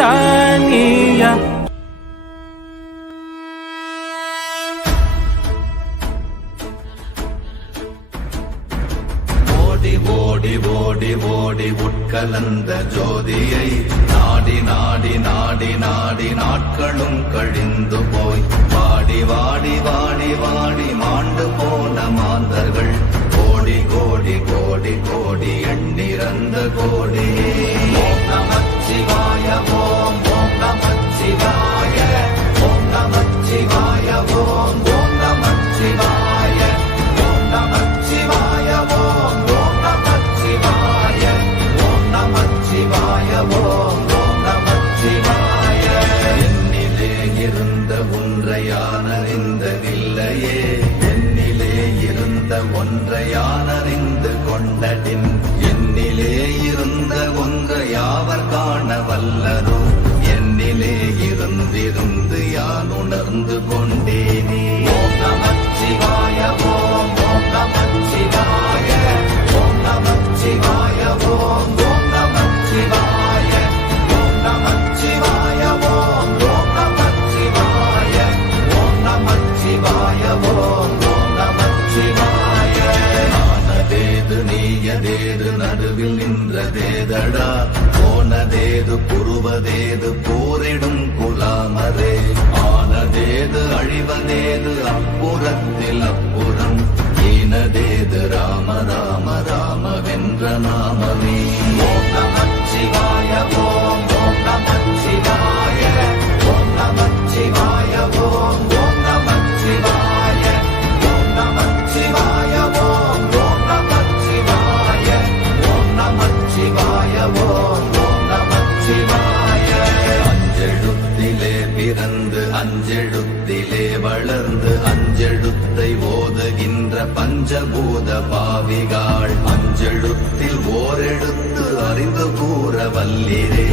மனமேதானியா ஓடி ஓடி ஓடி ஓடி உட்கலந்த ஜோதியை நாடி நாடி நாடி நாடி நாட்களும் கழிந்து போய் வாடி வாடி வாடி வாடி மாண்டு போன மாந்தர்கள் கோடி கோடி கோடி கோடி எண்ணிறந்த கோடி ஓம் நமச்சிவாய ஓம் ஓம் நமச்சிவாய ஓம் நமச்சிவாய ஓம் ஓம் நமச்சிவாய ஓம் நமச்சிவாய ஓம் ஓம் நமச்சிவாய ஓம் நமச்சிவாய ஓம் ஓம் நமச்சிவாய என்னிலே இருந்த ஒன்றை யான் அறிந்ததில்லையே என்னிலே இருந்த ஒன்றை யான் அறிந்து கொண்டடின் என்னிலே இருந்த ஒன்றை யாவர் காண வல்லரோ என்னிலே இருந்திருந்து யான் உணர்ந்து கொண்டேனே ஓம் நமச்சிவாய ஓம் ஓம் நமச்சிவாய ஓம் நமச்சிவாய ஓம் ஓம் நமச்சிவாய ஓம் நமச்சிவாய ஓம் ஓம் நமச்சிவாய ஓம் நமச்சிவாய ஓம் ஓம் நமச்சிவாய ஆனதேது நீயதேது நடுவில் நின்றதேதடா போனதேது புருவதேது போரிடும் குலாமரே ஆனதேது அழிவதேது அப்புறத்தில் அப்புறம் ஈனதேது ராம ராம ராம வென்ற நாமமே ஓம் நமச்சிவாய ஓம் ஓம் நமச்சிவாய ஓம் நமச்சிவாய ஓம் ஓம் நமச்சிவாய ஓம் நமச்சிவாய ஓம் ஓம் நமச்சிவாய ஓம் நமச்சிவாய ஓம் ஓம் நமச்சிவாய அஞ்செழுத்திலே பிறந்து அஞ்செழுத்திலே வளர்ந்து அஞ்செழுத்தை ஓதுகின்ற பஞ்சபூத பாவிகாள் அஞ்செழுத்தில் ஓரெழுத்து அறிந்து கூற வல்லிரே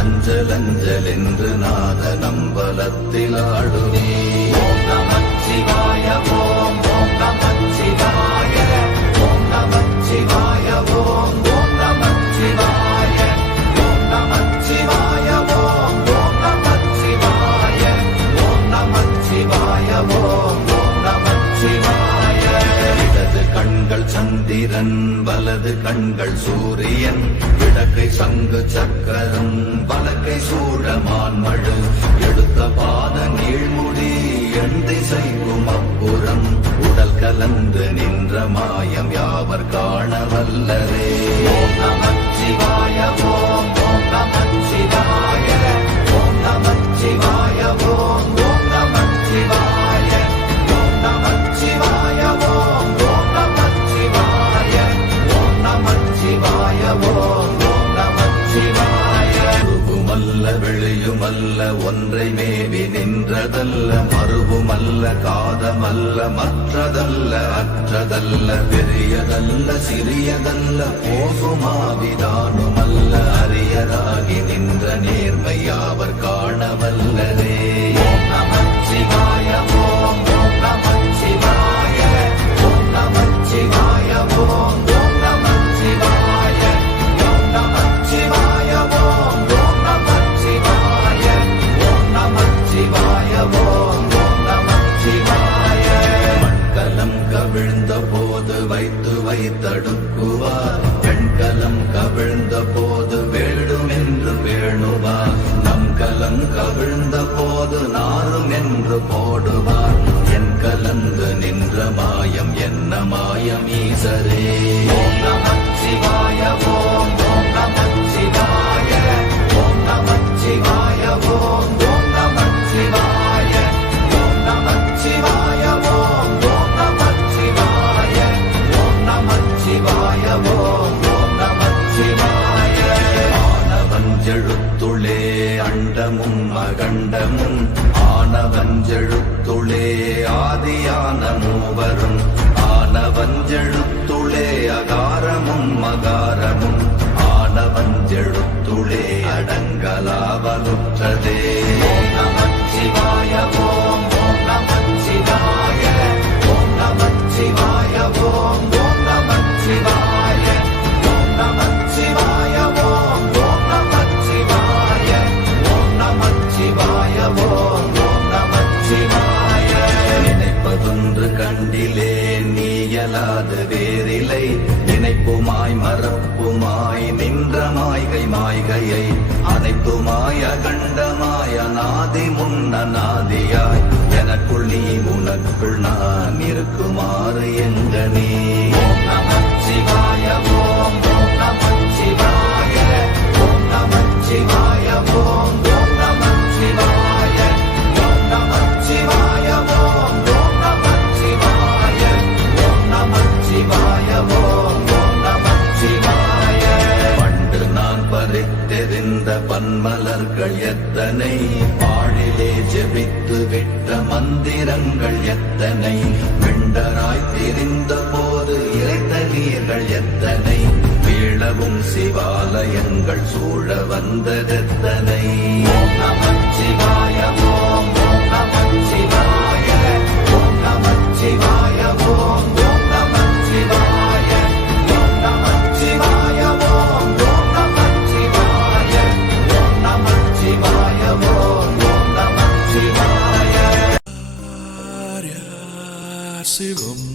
அஞ்சல் அஞ்சல் என்று நாத நம்பலத்தில் ஆடுவே ஓம் நமச்சிவாய ஓம் ஓம் நமச்சிவாய ஓம் நமச்சிவாய ஓம் ஓம் நமச்சிவாய ஓம் நமச்சிவாய ஓம் ஓம் நமச்சிவாய ஓம் நமச்சிவாய ஓம் ஓம் நமச்சிவாய இடது கண்கள் சந்திரன் வலது கண்கள் சூரியன் இடக்கை சங்கு சக்கரம் வலக்கை சூழமான் மழு எடுத்த பாத நீழ்முடி எண் திசைக்கும் அப்புறம் உடல் கலந்து நின்ற மாயம் யாவர் காண வல்லரே ஓம் நமச்சிவாய ஓம் ஓம் நமச்சிவாய ஓம் நமச்சிவாய ஓம் ஓம் நமச்சிவாய ஓம் நமச்சிவாய ஓம் ஓம் நமச்சிவாய ஓம் நமச்சிவாய ஓம் ஓம் நமச்சிவாய உருவுமல்ல வெளியுமல்ல ஒன்றை மேவி நின்றதல்ல மறுவுமல்ல காதமல்ல மற்றதல்ல அற்றதல்ல பெரியதல்ல சிறியதல்ல போகுமாவிதானுமல்ல அரியராகி நின்ற நேர்மை யாவர் காண வல்லரே ஓம் நமச்சிவாய ஓம் ஓம் நமச்சிவாய ஓம் நமச்சிவாய ஓம் ஓம் நமச்சிவாய ஓம் நமச்சிவாய ஓம் ஓம் நமச்சிவாய ஓம் நமச்சிவாய ஓம் ஓம் நமச்சிவாய மண்கலம் கவிழ்ந்த போது வைத்து வைத்தடுக்குவார் பெண்கலம் கவிழ்ந்த போது வேடும் என்று வேணுவார் நம் கலம் கவிழ்ந்த போது நாரும் என்று போடுவார் என் கலந்து நின்ற மாயம் என்ன மாயம் ஈசரே ஓம் நமச்சிவாய ஓம் ஓம் நமச்சிவாய ஓம் நமச்சிவாய ஓம் ஓம் நமச்சிவாய ஓம் நமச்சிவாய ஓம் ஓம் நமச்சிவாய ஓம் நமச்சிவாய ஓம் ஓம் நமச்சிவாய ஆனவஞ்செழுத்துளே அண்டமும் அகண்டமும் ஆனவஞ்செழுத்துளே ஆதியான மூவரும் ஆனவஞ்செழுத்துளே அகாரமும் மகாரமும் ஆனவஞ்செழுத்துளே அடங்கலாவலுற்றதே ஓம் நமச்சிவாய ஓம் ஓம் நமச்சிவாய ஓம் நமச்சிவாய ஓம் ஓம் நமச்சிவாய ஓம் நமச்சிவாய ஓம் ஓம் நமச்சிவாய நினைப்புமாய் மறப்புமாய் நின்ற மாய்கை மாய்கையை அனைத்துமாய் அகண்டமாய் அநாதி முன்னநாதியாய் எனக்குள் நீ உனக்குள் நான் இருக்குமாறு எங்கனே. ஓம் நமச்சிவாய ஓம் ஓம் நமச்சிவாய ஓம் நமச்சிவாய ஓம் ஓம் நமச்சிவாய ஓம் நமச்சிவாய ஓம் ஓம் நமச்சிவாய ஓம் நமச்சிவாய ஓம் ஓம் நமச்சிவாய. பண்டு நான் பறித்தெறிந்த பன்மலர்கள் எத்தனை, பாழிலே ஜெபித்து விட்ட மந்திரங்கள் எத்தனை, வெண்டராய் திரிந்த போது இறைத்த நீர்கள் எத்தனை, வீழவும் சிவாலயங்கள் சூழ வந்ததெத்தனை. ஓம் நமச்சிவாய ஓம் ஓம் நமச்சிவாய ஓம் நமச்சிவாய ஓம் ஓம் நமச்சிவாய ஓம் நமச்சிவாய ஓம் ஓம் நமச்சிவாய ஓம் நமச்சிவாய ஓம் ஓம் நமச்சிவாய. சிவம்